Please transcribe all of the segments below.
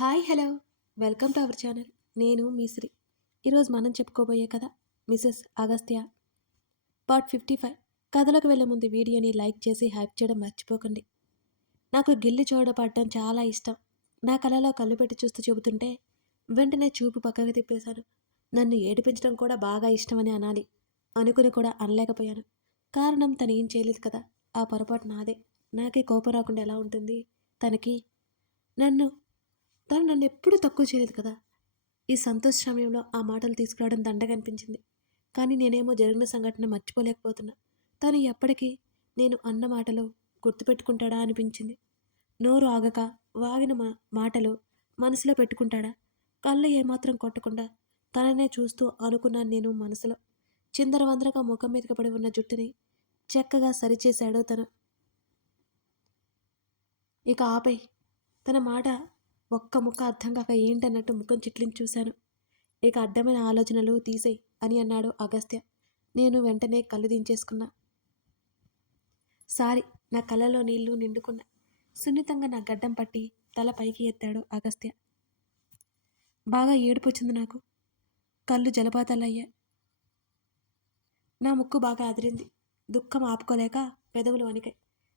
Hi hello welcome to our channel. నేను మీ శ్రీ. ఈరోజు మనం చెప్పుకోబోయే కథ మిసెస్ అగస్త్య పార్ట్ 55. కథలోకి వెళ్ళే ముందు వీడియోని లైక్ చేసి హైప్ చేయడం మర్చిపోకండి. నాకు గిల్లి చూడపడడం చాలా ఇష్టం. నా కళ్ళలో కళ్ళు పెట్టి చూస్తూ చెబుతుంటే వెంటనే చూపు పక్కకి తిప్పేశాను. నన్ను ఏడిపించడం కూడా బాగా ఇష్టమని అనాలి అనుకుని కూడా అనలేకపోయాను. కారణం తను ఏం చేయలేదు కదా. ఆ పొరపాటు నాదే. నాకే కోపం రాకుండా ఎలా ఉంటుంది తనకి. నన్ను తను నన్నెప్పుడూ తక్కువ చేయలేదు కదా. ఈ సంతోష సమయంలో ఆ మాటలు తీసుకురావడం దండగా అనిపించింది. కానీ నేనేమో జరిగిన సంఘటన మర్చిపోలేకపోతున్నా. తను ఎప్పటికీ నేను అన్న మాటలు గుర్తుపెట్టుకుంటాడా అనిపించింది. నోరు ఆగక వాగిన మాటలు మనసులో పెట్టుకుంటాడా? కళ్ళు ఏమాత్రం కొట్టకుండా తననే చూస్తూ అనుకున్నాను నేను మనసులో. చిందరవందరగా ముఖం మీదకి పడి ఉన్న జుట్టుని చక్కగా సరిచేశాడు తను. ఇక ఆపై తన మాట ఒక్క ముక్క అర్థం కాక ఏంటన్నట్టు ముఖం చిట్లించి చూశాను. ఇక అడ్డమైన ఆలోచనలు తీసేయ్ అని అన్నాడు అగస్త్య. నేను వెంటనే కళ్ళు దించేసుకున్నా. సారీ. నా కళ్ళలో నీళ్లు నిండుకున్నా. సున్నితంగా నా గడ్డం పట్టి తల పైకి ఎత్తాడు అగస్త్య. బాగా ఏడుపొచ్చింది నాకు. కళ్ళు జలపాతాలయ్యా. నా ముక్కు బాగా అదిరింది. దుఃఖం ఆపుకోలేక పెదవులు వణికాయి.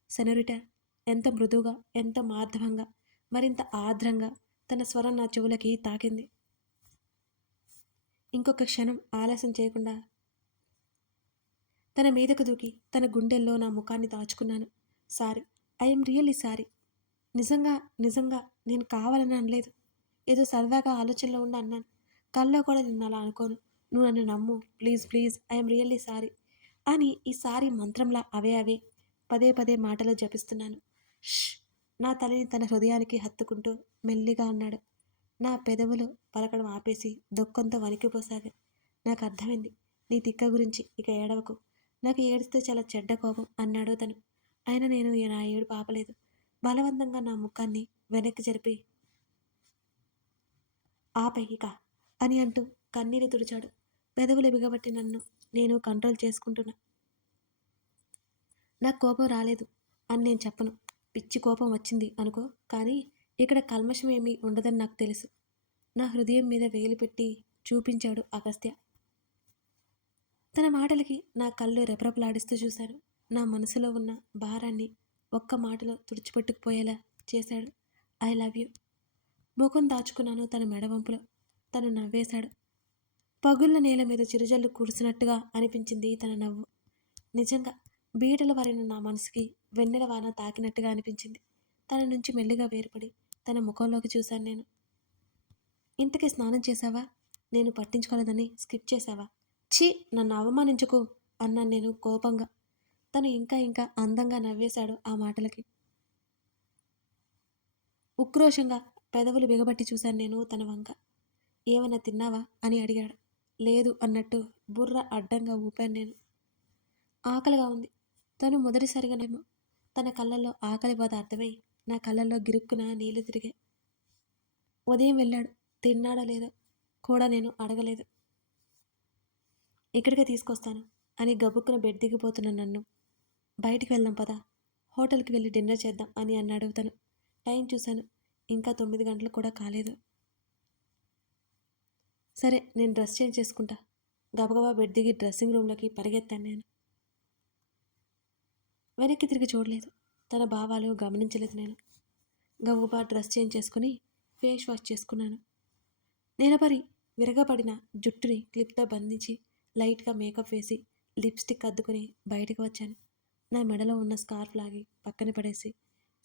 సెనోరిటా, ఎంత మృదువుగా, ఎంత మార్ధవంగా, మరింత ఆర్ద్రంగా తన స్వరం నా చెవులకి తాకింది. ఇంకొక క్షణం ఆలస్యం చేయకుండా తన మీదకు దూకి తన గుండెల్లో నా ముఖాన్ని దాచుకున్నాను. సారీ. I'm really sorry. నిజంగా నిజంగా నేను కావాలని అనలేదు. ఏదో సరదాగా ఆలోచనలో ఉండి అన్నాను. కల్లో కూడా నిన్ను అలా అనుకోను. నువ్వు నన్ను నమ్ము. Please please I'm really sorry అని ఈ సారీ మంత్రంలా అవే పదే పదే మాటలు జపిస్తున్నాను. ష్. నా తలని తన హృదయానికి హత్తుకుంటూ మెల్లిగా అన్నాడు. నా పెదవులు పలకడం ఆపేసి దుఃఖంతో వణికిపోసాగా. నాకు అర్థమైంది నీ తిక్క గురించి. ఇక ఏడవకు. నాకు ఏడిస్తే చాలా చెడ్డ కోపం అన్నాడు తను. అయినా నేను నా ఏడుపు ఆపలేదు. బలవంతంగా నా ముఖాన్ని వెనక్కి జరిపి ఆపై ఇక అని అంటూ కన్నీరు తుడిచాడు. పెదవులు బిగబట్టి నన్ను నేను కంట్రోల్ చేసుకుంటున్నా. నాకు కోపం రాలేదు అని నేను చెప్పను. పిచ్చి కోపం వచ్చింది అనుకో. కానీ ఇక్కడ కల్మషం ఏమీ ఉండదని నాకు తెలుసు. నా హృదయం మీద వేలు పెట్టి చూపించాడు అగస్త్య. తన మాటలకి నా కళ్ళు రెపరెపలాడిస్తూ చూశాను. నా మనసులో ఉన్న భారాన్ని ఒక్క మాటలో తుడిచిపెట్టుకుపోయేలా చేశాడు. I love you. ముఖం దాచుకున్నాను తన మెడవంపులో. తను నవ్వేశాడు. పగుళ్ళ నేల మీద చిరుజల్లు కురిసినట్టుగా అనిపించింది తన నవ్వు. నిజంగా బీటల వారిన నా మనసుకి వెన్నెల వాన తాకినట్టుగా అనిపించింది. తన నుంచి మెల్లిగా వేరుపడి తన ముఖంలోకి చూశాను నేను. ఇంతకీ స్నానం చేశావా? నేను పట్టించుకోలేదని స్కిప్ చేశావా? ఛీ, నన్ను అవమానించుకో అన్నాను నేను కోపంగా. తను ఇంకా ఇంకా అందంగా నవ్వేశాడు ఆ మాటలకి. ఉక్రోషంగా పెదవులు బిగబట్టి చూశాను నేను తన వంక. ఏమన్నా తిన్నావా అని అడిగాడు. లేదు అన్నట్టు బుర్ర అడ్డంగా ఊపాను నేను. ఆకలిగా ఉంది. తను మొదటిసారిగానేమో తన కళ్ళల్లో ఆకలి బాధ అర్థమై నా కళ్ళల్లో గిరుక్కున నీళ్లు తిరిగాయి. ఉదయం వెళ్ళాడు. తిన్నాడో లేదో కూడా నేను అడగలేదు. ఇక్కడికే తీసుకొస్తాను అని గబుక్కున బెడ్ దిగిపోతున్న నన్ను బయటికి వెళ్దాం పదా, హోటల్కి వెళ్ళి డిన్నర్ చేద్దాం అని అన్నాడు తను. టైం చూశాను. ఇంకా 9 గంటలు కూడా కాలేదు. సరే, నేను డ్రెస్ చేంజ్ చేసుకుంటా. గబగబా బెడ్ దిగి డ్రెస్సింగ్ రూమ్లోకి పరిగెత్తాను నేను. వెనక్కి తిరిగి చూడలేదు. తన భావాలు గమనించలేదు నేను. గబగబా డ్రెస్ చేంజ్ చేసుకుని ఫేస్ వాష్ చేసుకున్నాను. నేలపరి విరగబడిన జుట్టుని క్లిప్తో బంధించి లైట్గా మేకప్ వేసి లిప్స్టిక్ అద్దుకుని బయటకు వచ్చాను. నా మెడలో ఉన్న స్కార్ఫ్ లాగి పక్కన పడేసి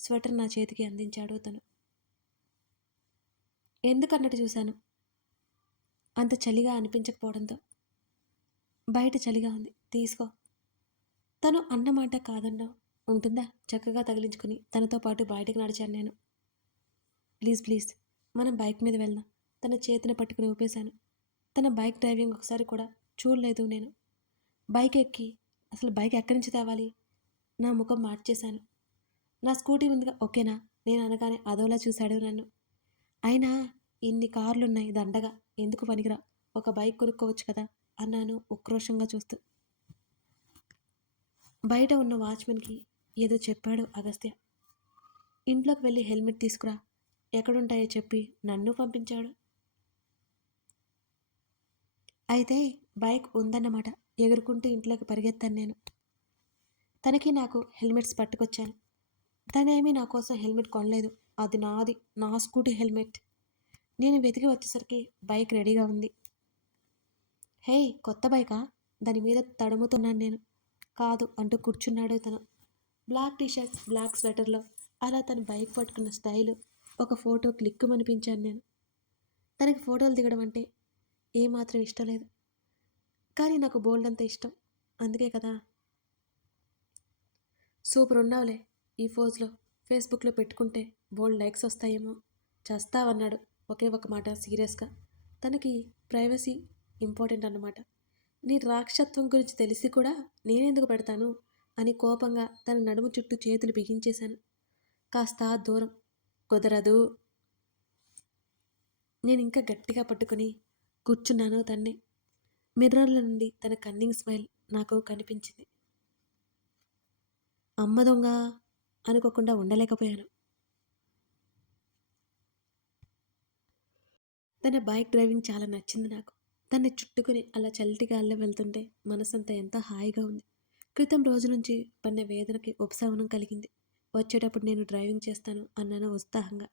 స్వెటర్ నా చేతికి అందించాడు తను. ఎందుకన్నట్టు చూశాను. అంత చలిగా అనిపించకపోవడంతో. బయట చలిగా ఉంది, తీసుకో. తను అన్నమాట కాదన్నా ఉంటుందా? చక్కగా తగిలించుకుని తనతో పాటు బయటకు నడిచాను నేను. ప్లీజ్ ప్లీజ్ మనం బైక్ మీద వెళ్దాం. తన చేతిని పట్టుకుని ఊపేశాను. తన బైక్ డ్రైవింగ్ ఒకసారి కూడా చూడలేదు నేను. బైక్ ఎక్కి అసలు బైక్ ఎక్కడి నుంచి తేవాలి? నా ముఖం మార్చేశాను. నా స్కూటీ ఉందిగా, ఓకేనా నేను అనగానే అదోలా చూశాడు నన్ను. అయినా ఇన్ని కార్లున్నాయి దండగా, ఎందుకు పనికిరా, ఒక బైక్ కొనుక్కోవచ్చు కదా అన్నాను ఉక్రోషంగా చూస్తూ. బయట ఉన్న వాచ్మెన్కి ఏదో చెప్పాడు అగస్త్య. ఇంట్లోకి వెళ్ళి హెల్మెట్ తీసుకురా, ఎక్కడుంటాయో చెప్పి నన్ను పంపించాడు. అయితే బైక్ ఉందన్నమాట. ఎగురుకుంటూ ఇంట్లోకి పరిగెత్తాను నేను. తనకి నాకు హెల్మెట్స్ పట్టుకొచ్చాను. తనేమీ నా కోసం హెల్మెట్ కొనలేదు. అది నాది. నా స్కూటీ హెల్మెట్. నేను వెతికి వచ్చేసరికి బైక్ రెడీగా ఉంది. హే, కొత్త బైకా? దాని మీద తడుముతున్నాను నేను. కాదు అంటూ కూర్చున్నాడు తను. బ్లాక్ టీషర్ట్, బ్లాక్ స్వెటర్లో అలా తను బైక్ పట్టుకున్న స్టైలు, ఒక ఫోటో క్లిక్కుమనిపించాను నేను. తనకి ఫోటోలు దిగడం అంటే ఏమాత్రం ఇష్టం లేదు. కానీ నాకు బోల్డ్ అంత ఇష్టం. అందుకే కదా. సూపర్ ఉన్నావులే ఈ ఫోజ్లో, ఫేస్బుక్లో పెట్టుకుంటే బోల్డ్ లైక్స్ వస్తాయేమో. చేస్తావన్నాడు ఒకే ఒక మాట సీరియస్గా. తనకి ప్రైవసీ ఇంపార్టెంట్ అన్నమాట. నీ రాక్షసత్వం గురించి తెలిసి కూడా నేనెందుకు పెడతాను అని కోపంగా తన నడుము చుట్టూ చేతులు బిగించేశాను. కాస్త దూరం. కుదరదు. నేను ఇంకా గట్టిగా పట్టుకుని కూర్చున్నాను తన్నే. మిర్రర్ల నుండి తన కన్నింగ్ స్మైల్ నాకు కనిపించింది. అమ్మ దొంగ అనుకోకుండా ఉండలేకపోయాను. తన బైక్ డ్రైవింగ్ చాలా నచ్చింది నాకు. తన్ని చుట్టుకుని అలా చల్లటి గాల్లో వెళ్తుంటే మనసంతా ఎంత హాయిగా ఉంది. క్రితం రోజు నుంచి పడిన వేదనకి ఉపశమనం కలిగింది. వచ్చేటప్పుడు నేను డ్రైవింగ్ చేస్తాను అన్నాను ఉత్సాహంగా.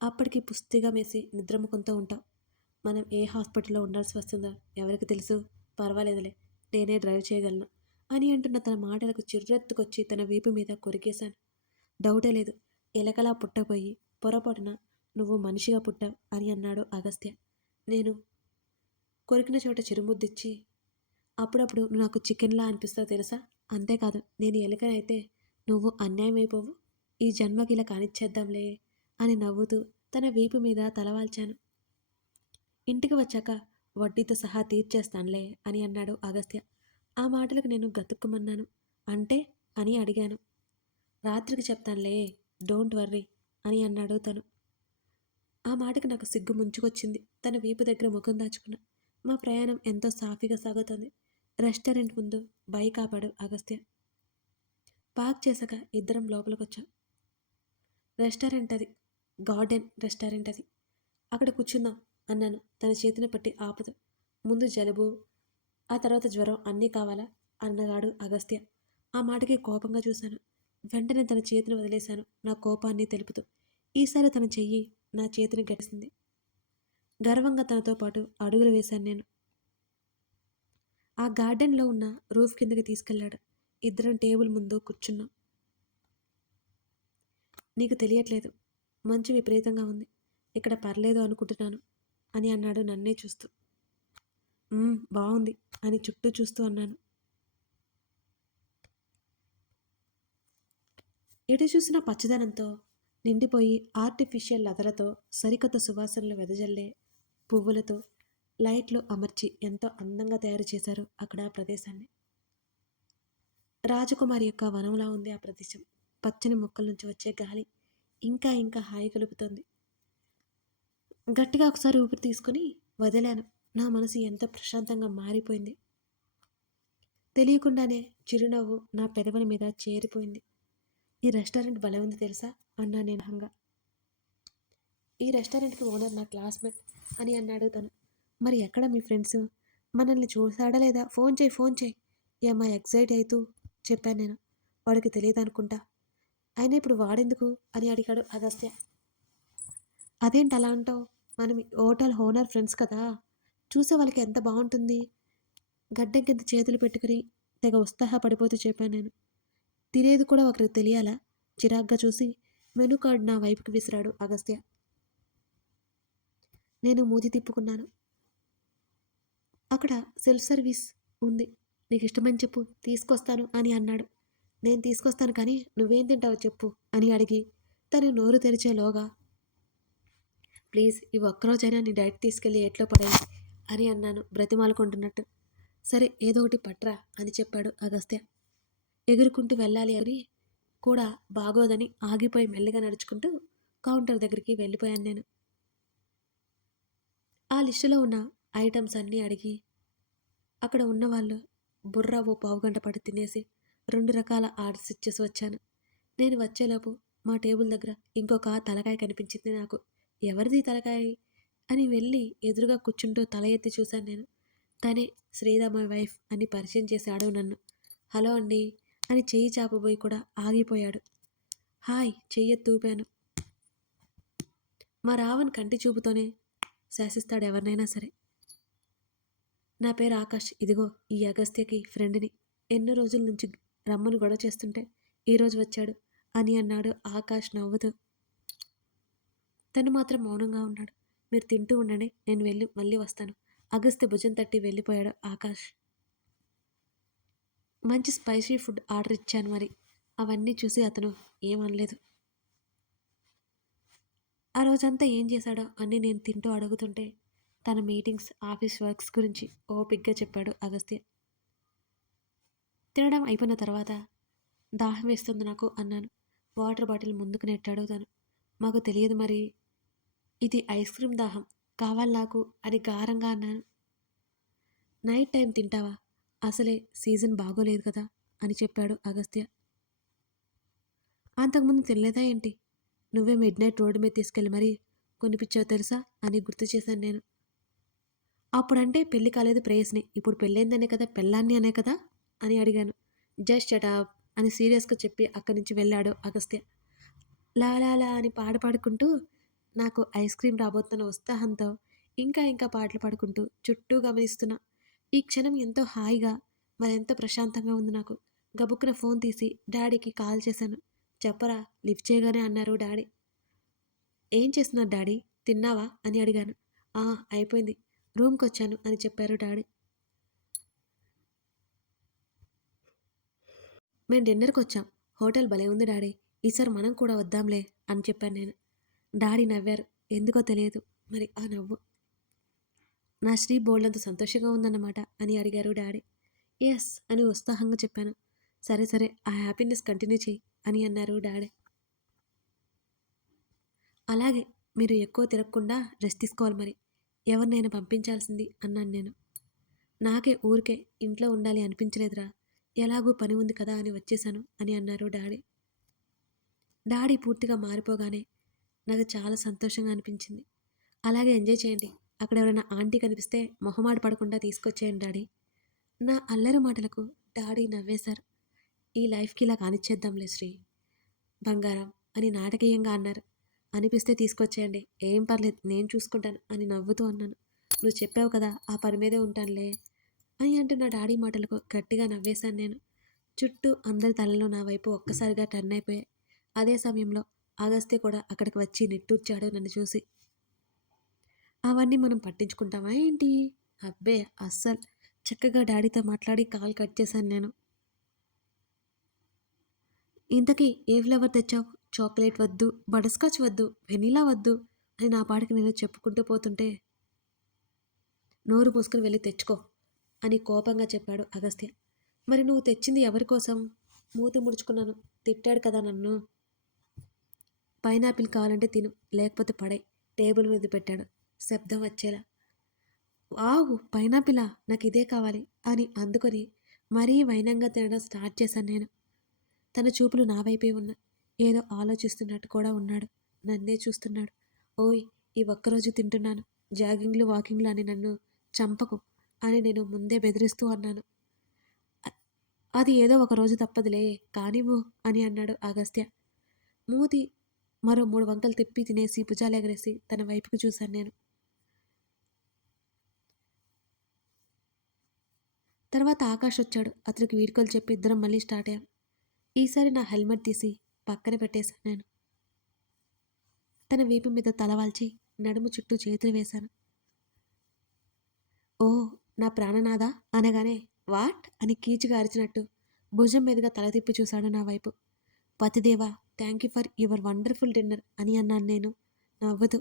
అప్పటికి పుష్టిగా మేసి నిద్రముఖంతో ఉంటాం. మనం ఏ హాస్పిటల్లో ఉండాల్సి వస్తుందో ఎవరికి తెలుసు. పర్వాలేదులే, నేనే డ్రైవ్ చేయగలను అని అంటున్న తన మాటలకు చిర్రెత్తుకొచ్చి తన వీపు మీద కొరికేశాను. డౌటే లేదు. ఎలకలా పుట్టబోయి పొరపాటున నువ్వు మనిషిగా పుట్టావు అని అన్నాడు అగస్త్య. నేను కొరికిన చోట చిరుముద్దిచ్చి, అప్పుడప్పుడు నువ్వు నాకు చికెన్లా అనిపిస్తావు తెలుసా? అంతేకాదు, నేను ఎలుకనైతే నువ్వు అన్యాయం అయిపోవు. ఈ జన్మకి ఇలా కానిచ్చేద్దాంలే అని నవ్వుతూ తన వీపు మీద తలవాల్చాను. ఇంటికి వచ్చాక వడ్డీతో సహా తీర్చేస్తానులే అని అన్నాడు అగస్త్య. ఆ మాటలకు నేను గతుక్కుమన్నాను. అంటే అని అడిగాను. రాత్రికి చెప్తానులే, డోంట్ వర్రీ అని అన్నాడు తను. ఆ మాటకి నాకు సిగ్గు ముంచుకొచ్చింది. తన వీపు దగ్గర ముఖం దాచుకున్నా. మా ప్రయాణం ఎంతో సాఫీగా సాగుతుంది. రెస్టారెంట్ ముందు బైక్ ఆపాడు అగస్త్య. పార్క్ చేశాక ఇద్దరం లోపలికొచ్చాం. రెస్టారెంట్ అది, గార్డెన్ రెస్టారెంట్ అది. అక్కడ కూర్చుందాం అన్నాను తన చేతిని పట్టి ఆపుతూ. ముందు జలుబు, ఆ తర్వాత జ్వరం అన్నీ కావాలా అన్నగాడు అగస్త్య. ఆ మాటకి కోపంగా చూశాను. వెంటనే తన చేతిని వదిలేశాను నా కోపాన్ని తెలుపుతూ. ఈసారి తన చెయ్యి నా చేతిని గడిసింది. గర్వంగా తనతో పాటు అడుగులు వేశాను నేను. ఆ గార్డెన్లో ఉన్న రూఫ్ కిందకి తీసుకెళ్లాడు. ఇద్దరం టేబుల్ ముందు కూర్చున్నాం. నీకు తెలియట్లేదు, మంచు విపరీతంగా ఉంది. ఇక్కడ పర్లేదు అనుకుంటున్నాను అని అన్నాడు నన్నే చూస్తూ. బాగుంది అని చుట్టూ చూస్తూ అన్నాను. ఎటు చూసిన పచ్చదనంతో నిండిపోయి ఆర్టిఫిషియల్ లతలతో, సరికొత్త సువాసనలు వెదజల్లే పువ్వులతో లైట్లు అమర్చి ఎంతో అందంగా తయారు చేశారు అక్కడ ఆ ప్రదేశాన్ని. రాజకుమారి యొక్క వనంలా ఉంది ఆ ప్రదేశం. పచ్చని మొక్కల నుంచి వచ్చే గాలి ఇంకా ఇంకా హాయి కలుపుతోంది. గట్టిగా ఒకసారి ఊపిరి తీసుకుని వదిలాను. నా మనసు ఎంత ప్రశాంతంగా మారిపోయింది. తెలియకుండానే చిరునవ్వు నా పెదవుల మీద చేరిపోయింది. ఈ రెస్టారెంట్ భలే ఉంది తెలుసా అన్నా నేను హంగా. ఈ రెస్టారెంట్కి ఓనర్ నా క్లాస్మేట్ అని అన్నాడు తను. మరి ఎక్కడ మీ ఫ్రెండ్స్? మనల్ని చూసాడా లేదా? ఫోన్ చేయి, ఫోన్ చేయి ఏమా ఎగ్జైట్ అవుతూ చెప్పాను నేను. వాడికి తెలియదు అనుకుంటా. అయినా ఇప్పుడు వాడెందుకు అని అడిగాడు అగస్త్య. అదేంటి అలా అంటావు? మనం హోటల్ ఓనర్ ఫ్రెండ్స్ కదా, చూసే వాళ్ళకి ఎంత బాగుంటుంది. గడ్డం కింద చేతులు పెట్టుకుని తెగ ఉత్సాహపడిపోతూ చెప్పాను నేను. తినేది కూడా ఒకరికి తెలియాలా? చిరాగ్గా చూసి మెనూ కార్డు నా వైపుకి విసిరాడు అగస్త్య. నేను మూతి తిప్పుకున్నాను. అక్కడ సెల్ఫ్ సర్వీస్ ఉంది, నీకు ఇష్టమని చెప్పు తీసుకొస్తాను అని అన్నాడు. నేను తీసుకొస్తాను కానీ నువ్వేం తింటావో చెప్పు అని అడిగి తను నోరు తెరిచేలోగా, ప్లీజ్ ఈ ఒక్కరోజైనా నీ డైట్ తీసుకెళ్ళి ఎట్లో పడేయి అని అన్నాను బ్రతిమాలుకుంటున్నట్టు. సరే ఏదో ఒకటి పట్రా అని చెప్పాడు అగస్త్య. ఎగురుకుంటూ వెళ్ళాలి అని కూడా బాగోదని ఆగిపోయి మెల్లిగా నడుచుకుంటూ కౌంటర్ దగ్గరికి వెళ్ళిపోయాను నేను. ఆ లిస్టులో ఉన్న ఐటమ్స్ అన్నీ అడిగి అక్కడ ఉన్నవాళ్ళు బుర్ర ఓ పావుగంట పడి తినేసి 2 రకాల ఆర్డర్స్ ఇచ్చేసి వచ్చాను. నేను వచ్చేలోపు మా టేబుల్ దగ్గర ఇంకొక తలకాయ కనిపించింది నాకు. ఎవరిది తలకాయ అని వెళ్ళి ఎదురుగా కూర్చుంటూ తల ఎత్తి చూశాను నేను. తనే శ్రీరామ వైఫ్ అని పరిచయం చేశాడు నన్ను. హలో అండి అని చెయ్యి చాపబోయి కూడా ఆగిపోయాడు. హాయ్ చెయ్యెత్తి ఊపాను. మా రావణ్ కంటి చూపుతోనే శాసిస్తాడు ఎవరినైనా సరే. నా పేరు ఆకాష్, ఇదిగో ఈ అగస్త్యకి ఫ్రెండ్ని. ఎన్నో రోజుల నుంచి రమ్మని గొడవ చేస్తుంటే ఈరోజు వచ్చాడు అని అన్నాడు ఆకాష్ నవ్వుతూ. తను మాత్రం మౌనంగా ఉన్నాడు. మీరు తింటూ ఉండండి, నేను వెళ్ళి మళ్ళీ వస్తాను. అగస్త్య భుజం తట్టి వెళ్ళిపోయాడు ఆకాష్. మంచి స్పైసీ ఫుడ్ ఆర్డర్ ఇచ్చాను మరి. అవన్నీ చూసి అతను ఏమనలేదు. ఆ రోజంతా ఏం చేశాడో అన్నీ నేను తింటూ అడుగుతుంటే తన మీటింగ్స్, ఆఫీస్ వర్క్స్ గురించి ఓపిగ్గా చెప్పాడు అగస్త్య. తినడం అయిపోయిన తర్వాత దాహం వేస్తుంది నాకు అన్నాను. వాటర్ బాటిల్ ముందుకు నెట్టాడు తను. మాకు తెలియదు మరి, ఇది ఐస్ క్రీమ్ దాహం, కావాలి నాకు అని గారంగా అన్నాను. నైట్ టైం తింటావా, అసలే సీజన్ బాగోలేదు కదా అని చెప్పాడు అగస్త్య. అంతకుముందు తినలేదా ఏంటి? నువ్వే మిడ్ నైట్ రోడ్డు మీద తీసుకెళ్ళి మరీ కొనిపించావు తెలుసా అని గుర్తు చేశాను నేను. అప్పుడంటే పెళ్లి కాలేదు ప్రేయస్ని, ఇప్పుడు పెళ్ళైందనే కదా పెళ్ళాన్ని అనే కదా అని అడిగాను. జస్ట్ షటప్ అని సీరియస్గా చెప్పి అక్కడి నుంచి వెళ్ళాడు అగస్త్య. లాలా అని పాట పాడుకుంటూ నాకు ఐస్ క్రీమ్ రాబోతున్న ఉత్సాహంతో ఇంకా ఇంకా పాటలు పాడుకుంటూ చుట్టూ గమనిస్తున్నా. ఈ క్షణం ఎంతో హాయిగా మరెంతో ప్రశాంతంగా ఉంది నాకు. గబుక్కున ఫోన్ తీసి డాడీకి కాల్ చేశాను. చెప్పరా, లిఫ్ట్ చేయగానే అన్నారు డాడీ. ఏం చేస్తున్నారు డాడీ, తిన్నావా అని అడిగాను. అయిపోయింది, రూమ్కి వచ్చాను అని చెప్పారు డాడీ. మేము డిన్నర్కి వచ్చాం, హోటల్ భలే ఉంది డాడీ, ఈసారి మనం కూడా వద్దాంలే అని చెప్పాను నేను. డాడీ నవ్వారు. ఎందుకో తెలియదు మరి ఆ నవ్వు. నా శ్రీ బోల్డంత సంతోషంగా ఉందన్నమాట అని అడిగారు డాడీ. ఎస్ అని ఉత్సాహంగా చెప్పాను. సరే సరే, ఆ హ్యాపీనెస్ కంటిన్యూ చేయి అని అన్నారు డాడీ. అలాగే, మీరు ఎక్కువ తిరగకుండా రెస్ట్ తీసుకోవాలి మరి. ఎవరినైనా పంపించాల్సింది అన్నాను నేను. నాకే ఊరికే ఇంట్లో ఉండాలి అనిపించలేదురా, ఎలాగూ పని ఉంది కదా అని వచ్చేసాను అని అన్నారు డాడీ. డాడీ పూర్తిగా మారిపోగానే నాకు చాలా సంతోషంగా అనిపించింది. అలాగే ఎంజాయ్ చేయండి, అక్కడ ఎవరైనా ఆంటీ కనిపిస్తే మొహమాట పడకుండా తీసుకొచ్చేయండి డాడీ. నా అల్లరి మాటలకు డాడీ నవ్వేశారు. ఈ లైఫ్కి ఇలా కానిచ్చేద్దాంలే శ్రీ బంగారం అని నాటకీయంగా అన్నారు. అనిపిస్తే తీసుకొచ్చేయండి, ఏం పర్లేదు నేను చూసుకుంటాను అని నవ్వుతూ అన్నాను. నువ్వు చెప్పావు కదా, ఆ పని మీదే ఉంటానులే అని అంటున్న డాడీ మాటలకు గట్టిగా నవ్వేశాను నేను. చుట్టూ అందరి తలలో నా వైపు ఒక్కసారిగా టర్న్ అయిపోయాయి. అదే సమయంలో అగస్త్య కూడా అక్కడికి వచ్చి నిట్టూర్చాడు నన్ను చూసి. అవన్నీ మనం పట్టించుకుంటామా ఏంటి? అబ్బే అస్సలు. చక్కగా డాడీతో మాట్లాడి కాల్ కట్ చేశాను నేను. ఇంతకీ ఏ ఫ్లేవర్ తెచ్చావు? చాక్లెట్ వద్దు, బటర్స్కాచ్ వద్దు, వెనీలా వద్దు అని నా పాటికి నేను చెప్పుకుంటూ పోతుంటే, నోరు మూసుకుని వెళ్ళి తెచ్చుకో అని కోపంగా చెప్పాడు అగస్త్య. మరి నువ్వు తెచ్చింది ఎవరి కోసం? మూతి ముడుచుకున్నాను. తిట్టాడు కదా నన్ను. పైనాపిల్ కావాలంటే తిను, లేకపోతే పడే టేబుల్ మీద పెట్టాడు శబ్దం వచ్చేలా. వావ్, పైనాపిలా, నాకు ఇదే కావాలి అని అందుకొని మరీ వైనంగా తినడం స్టార్ట్ చేశాను నేను. తన చూపులు నా వైపే ఉన్న, ఏదో ఆలోచిస్తున్నట్టు కూడా ఉన్నాడు. నన్నే చూస్తున్నాడు. ఓయ్, ఈ ఒక్కరోజు తింటున్నాను, జాగింగ్లు వాకింగ్లు అని నన్ను చంపకు అని నేను ముందే బెదిరిస్తూ అన్నాను. అది ఏదో ఒక రోజు తప్పదులే, కానివ్వు అని అన్నాడు అగస్త్య. మూతి మరో 3 వంకలు తిప్పి తినేసి భుజాలెగరేసి తన వైపుకు చూశాను నేను. తర్వాత ఆకాష్ వచ్చాడు. అతనికి వీడ్కోలు చెప్పి ఇద్దరం మళ్ళీ స్టార్ట్ అయ్యాం. ఈసారి నా హెల్మెట్ తీసి పక్కన పెట్టేశాను నేను. తన వీపు మీద తలవాల్చి నడుము చుట్టూ చేతులు వేశాను. ఓ నా ప్రాణనాథా అనగానే వాట్ అని కీచుగా అరిచినట్టు భుజం మీదుగా తల తిప్పి చూశాడు నా వైపు. పతిదేవా, thank you for your wonderful dinner అని అన్నాను నేను నవ్వుతూ.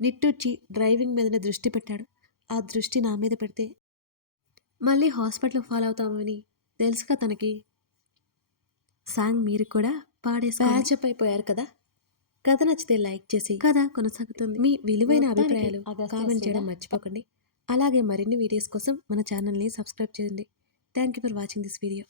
నిట్టూర్చి డ్రైవింగ్ మీదనే దృష్టి పెట్టాడు. ఆ దృష్టి నా మీద పెడితే మళ్ళీ హాస్పిటల్ ఫాలో అవుతామని తెలుసుగా తనకి. సాంగ్ మీరు కూడా ప్యాచప్ అయిపోయారు కదా. కథ నచ్చితే లైక్ చేసి కథ కొనసాగుతుంది. మీ విలువైన అభిప్రాయాలు కామెంట్ చేయడం మర్చిపోకండి. అలాగే మరిన్ని వీడియోస్ కోసం మన ఛానల్ని సబ్స్క్రైబ్ చేయండి. Thank you for watching this video.